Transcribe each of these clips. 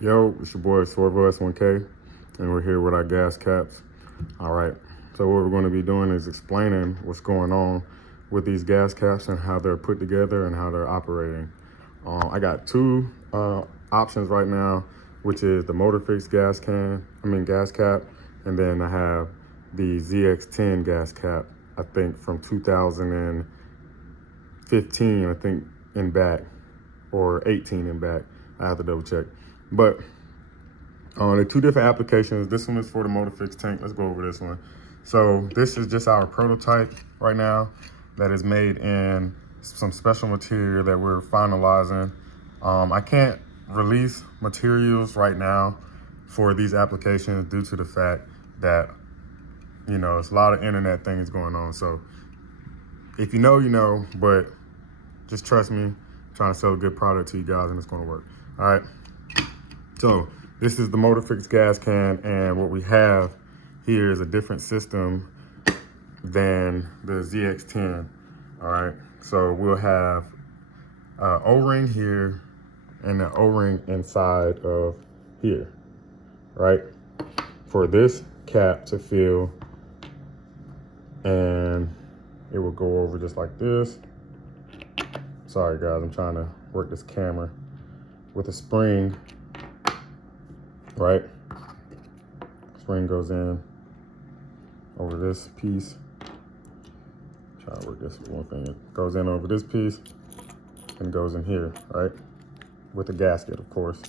Yo, it's your boy Swervo S1K, and we're here with our gas caps. All right, so what we're going to be doing is explaining what's going on with these gas caps and how they're put together and how they're operating. I got two options right now, which is the Motorfix gas cap, and then I have the ZX10 gas cap, I think from 2015, I think in back, or 18 in back. I have to double check. But they're two different applications. This one is for the Motorfix tank. Let's go over this one. So this is just our prototype right now that is made in some special material that we're finalizing. I can't release materials right now for these applications due to the fact that, you know, it's a lot of internet things going on. So if you know, you know, but just trust me, I'm trying to sell a good product to you guys and it's gonna work. All right, so this is the Motorfix gas can, and what we have here is a different system than the ZX10. All right, so we'll have O-ring here and an O-ring inside of here, right? For this cap to fill, and it will go over just like this. Sorry guys, I'm trying to work this camera with a spring, right? Spring goes in over this piece. Try to work this one thing. It goes in over this piece and goes in here, right? With the gasket, of course.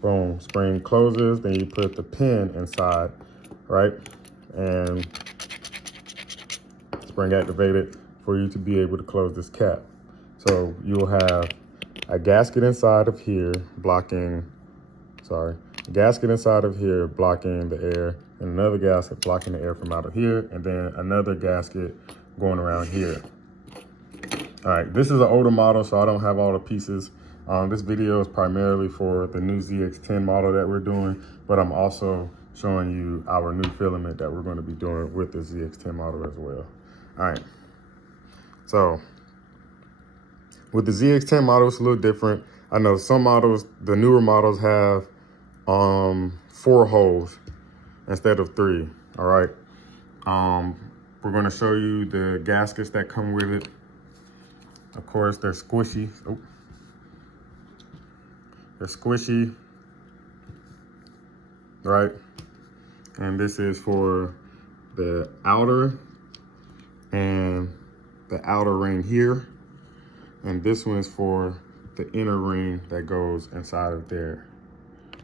Boom, spring closes, then you put the pin inside, right? And spring activated for you to be able to close this cap. So you'll have a gasket inside of here blocking the air, and another gasket blocking the air from out of here, and then another gasket going around here. All right, this is an older model, so I don't have all the pieces. This video is primarily for the new ZX10 model that we're doing, but I'm also showing you our new filament that we're going to be doing with the ZX10 model as well. All right, so with the ZX10 model, it's a little different. I know some models, the newer models, have 4 holes instead of 3. All right, we're going to show you the gaskets that come with it. Of course, they're squishy. Oh. They're squishy, right? And this is for the outer and the outer ring here. And this one is for the inner ring that goes inside of there,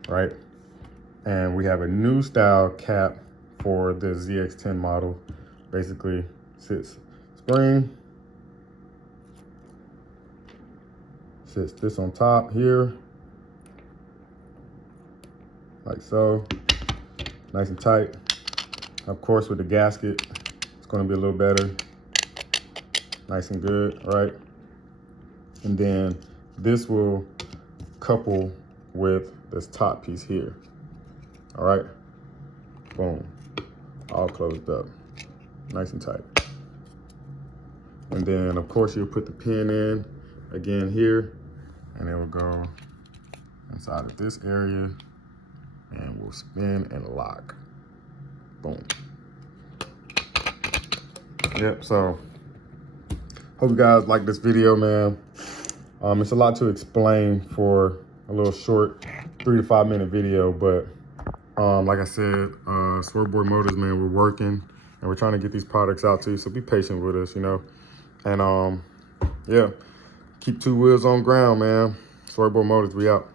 right? And we have a new style cap for the ZX10 model. Basically sits spring, sits this on top here, like so, nice and tight. Of course, with the gasket, it's gonna be a little better, nice and good, right? And then this will couple with this top piece here. All right, boom, all closed up, nice and tight. And then of course you'll put the pin in again here, and it will go inside of this area, and we'll spin and lock, boom. Yep, so hope you guys like this video, man. It's a lot to explain for a little short 3 to 5 minute video, but like I said, Swervo Motors, man, we're working and we're trying to get these products out to you, so be patient with us, you know. And yeah, keep 2 wheels on ground, man. Swervo Motors, we out.